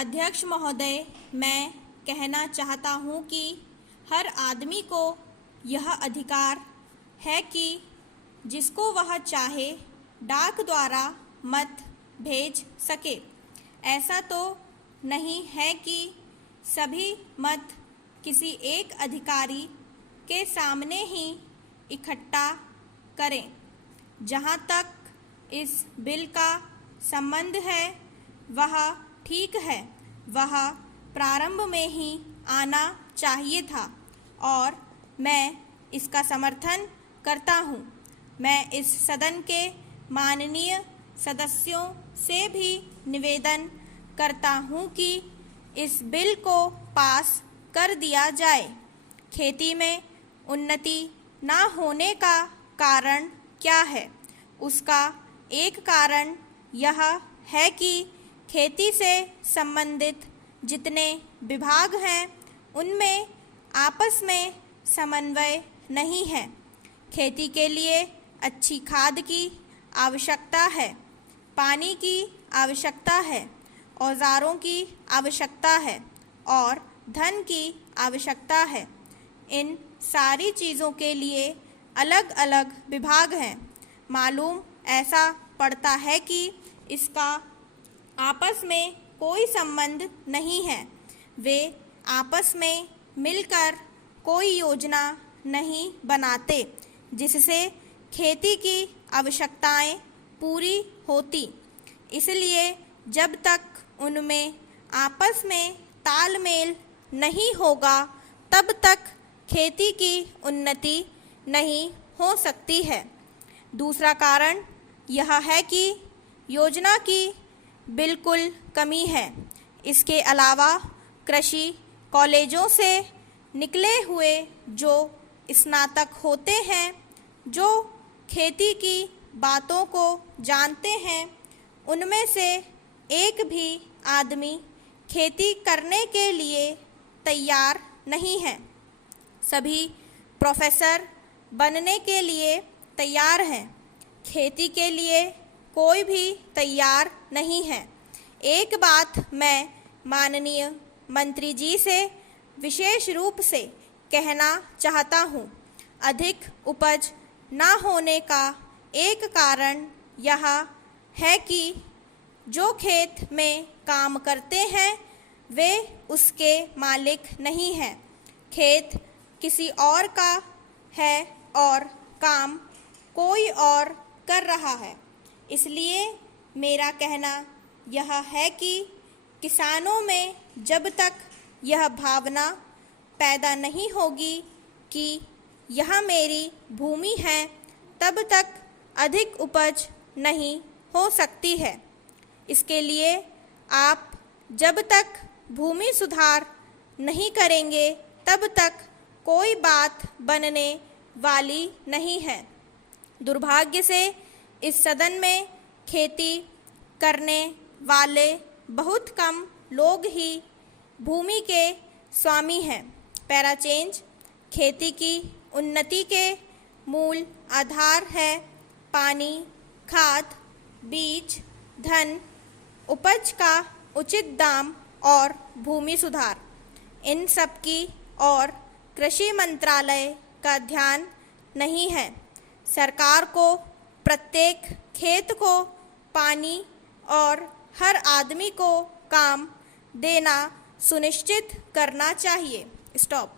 अध्यक्ष महोदय, मैं कहना चाहता हूँ कि हर आदमी को यह अधिकार है कि जिसको वह चाहे डाक द्वारा मत भेज सके। ऐसा तो नहीं है कि सभी मत किसी एक अधिकारी के सामने ही इकट्ठा करें। जहाँ तक इस बिल का संबंध है वह ठीक है, वह प्रारंभ में ही आना चाहिए था और मैं इसका समर्थन करता हूँ। मैं इस सदन के माननीय सदस्यों से भी निवेदन करता हूँ कि इस बिल को पास कर दिया जाए। खेती में उन्नति ना होने का कारण क्या है? उसका एक कारण यह है कि खेती से संबंधित जितने विभाग हैं उनमें आपस में समन्वय नहीं है। खेती के लिए अच्छी खाद की आवश्यकता है, पानी की आवश्यकता है, औजारों की आवश्यकता है और धन की आवश्यकता है। इन सारी चीज़ों के लिए अलग अलग विभाग हैं। मालूम ऐसा पड़ता है कि इसका आपस में कोई संबंध नहीं है। वे आपस में मिलकर कोई योजना नहीं बनाते जिससे खेती की आवश्यकताएं पूरी होती। इसलिए जब तक उनमें आपस में तालमेल नहीं होगा तब तक खेती की उन्नति नहीं हो सकती है। दूसरा कारण यह है कि योजना की बिल्कुल कमी है। इसके अलावा कृषि कॉलेजों से निकले हुए जो स्नातक होते हैं, जो खेती की बातों को जानते हैं, उनमें से एक भी आदमी खेती करने के लिए तैयार नहीं है। सभी प्रोफेसर बनने के लिए तैयार हैं, खेती के लिए कोई भी तैयार नहीं है। एक बात मैं माननीय मंत्री जी से विशेष रूप से कहना चाहता हूँ। अधिक उपज ना होने का एक कारण यह है कि जो खेत में काम करते हैं वे उसके मालिक नहीं हैं। खेत किसी और का है और काम कोई और कर रहा है। इसलिए मेरा कहना यह है कि किसानों में जब तक यह भावना पैदा नहीं होगी कि यह मेरी भूमि है, तब तक अधिक उपज नहीं हो सकती है। इसके लिए आप जब तक भूमि सुधार नहीं करेंगे तब तक कोई बात बनने वाली नहीं है। दुर्भाग्य से इस सदन में खेती करने वाले बहुत कम लोग ही भूमि के स्वामी हैं। पैराचेंज खेती की उन्नति के मूल आधार है पानी, खाद, बीज, धन, उपज का उचित दाम और भूमि सुधार। इन सब की और कृषि मंत्रालय का ध्यान नहीं है। सरकार को प्रत्येक खेत को पानी और हर आदमी को काम देना सुनिश्चित करना चाहिए। स्टॉप।